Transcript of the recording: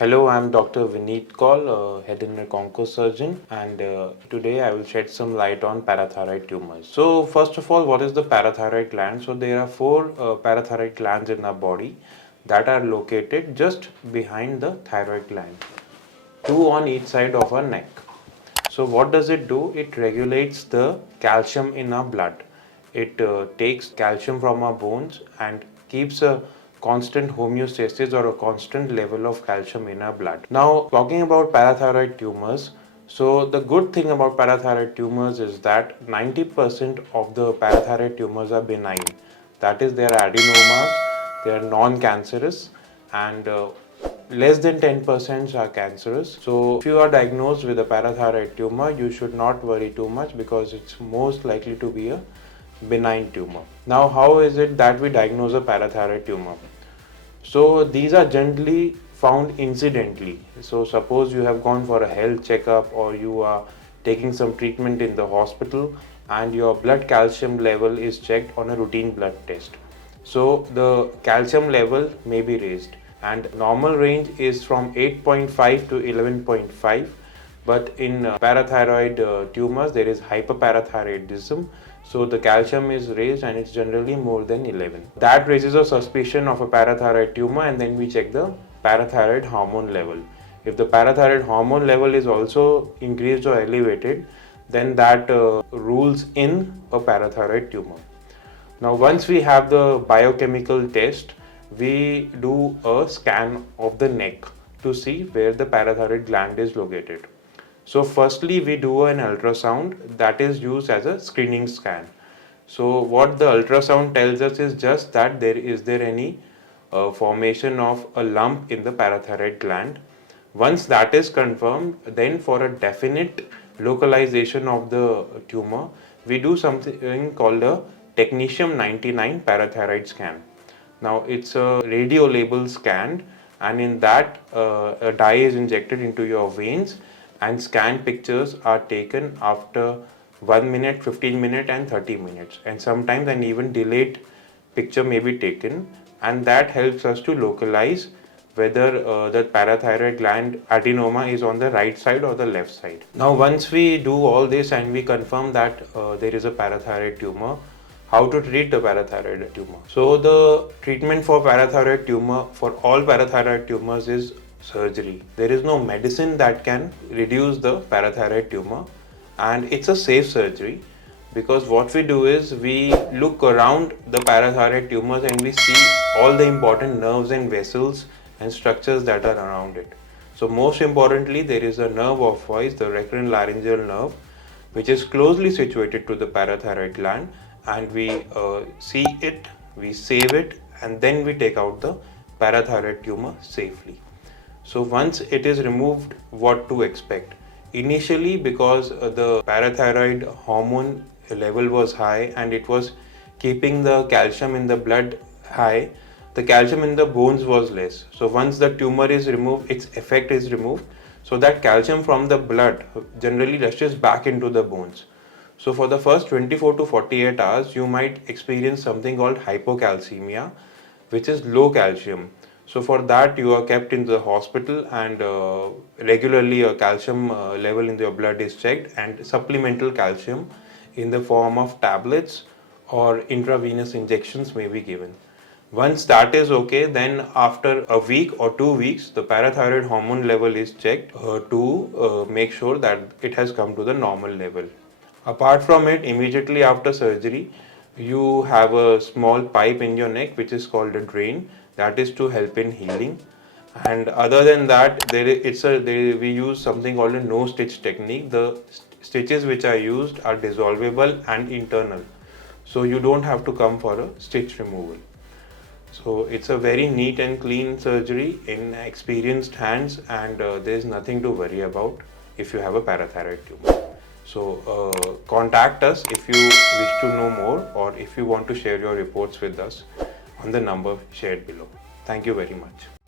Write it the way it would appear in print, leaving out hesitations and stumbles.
Hello, I'm Dr. Vineet Kaul, head and neck oncosurgeon, and today I will shed some light on parathyroid tumors. So, first of all, what is the parathyroid gland? So, there are four parathyroid glands in our body that are located just behind the thyroid gland, two on each side of our neck. So, what does it do? It regulates the calcium in our blood. It takes calcium from our bones and keeps a constant homeostasis or a constant level of calcium in our blood. Now, talking about parathyroid tumors, so the good thing about parathyroid tumors is that 90% of the parathyroid tumors are benign. That is, they are adenomas, they are non-cancerous, and less than 10% are cancerous. So if you are diagnosed with a parathyroid tumor, you should not worry too much because it's most likely to be a benign tumor. Now, how is it that we diagnose a parathyroid tumor? So these are generally found incidentally. So suppose you have gone for a health checkup or you are taking some treatment in the hospital and your blood calcium level is checked on a routine blood test. So the calcium level may be raised and normal range is from 8.5 to 11.5, but in parathyroid tumors there is hyperparathyroidism, so the calcium is raised and it's generally more than 11. That raises a suspicion of a parathyroid tumor, and then we check the parathyroid hormone level. If the parathyroid hormone level is also increased or elevated, then that rules in a parathyroid tumor. Now, once we have the biochemical test, we do a scan of the neck to see where the parathyroid gland is located. So, firstly, we do an ultrasound that is used as a screening scan. So, what the ultrasound tells us is just that is there any formation of a lump in the parathyroid gland. Once that is confirmed, then for a definite localization of the tumor, we do something called a technetium 99 parathyroid scan. Now it's a radio label scan, and in that a dye is injected into your veins and scan pictures are taken after 1 minute, 15 minutes and 30 minutes, and sometimes an even delayed picture may be taken, and that helps us to localize whether the parathyroid gland adenoma is on the right side or the left side. Now once we do all this and we confirm that there is a parathyroid tumor, how to treat the parathyroid tumor? So the treatment for parathyroid tumor, for all parathyroid tumors, is surgery. There is no medicine that can reduce the parathyroid tumor, and it's a safe surgery because what we do is we look around the parathyroid tumors and we see all the important nerves and vessels and structures that are around it. So most importantly, there is a nerve of voice, the recurrent laryngeal nerve, which is closely situated to the parathyroid gland, and we see it, we save it, and then we take out the parathyroid tumor safely. So once it is removed, what to expect? Initially, because the parathyroid hormone level was high and it was keeping the calcium in the blood high, the calcium in the bones was less. So once the tumor is removed, its effect is removed, so that calcium from the blood generally rushes back into the bones. So for the first 24 to 48 hours, you might experience something called hypocalcemia, which is low calcium. So for that, you are kept in the hospital, and regularly a calcium level in your blood is checked, and supplemental calcium in the form of tablets or intravenous injections may be given. Once that is okay, then after a week or 2 weeks, the parathyroid hormone level is checked to make sure that it has come to the normal level. Apart from it, immediately after surgery, you have a small pipe in your neck which is called a drain, that is to help in healing. And other than that, we use something called a no stitch technique. The stitches which are used are dissolvable and internal, so you don't have to come for a stitch removal. So it's a very neat and clean surgery in experienced hands, and there is nothing to worry about if you have a parathyroid tumor. So contact us if you wish to know more, or if you want to share your reports with us on the number shared below. Thank you very much.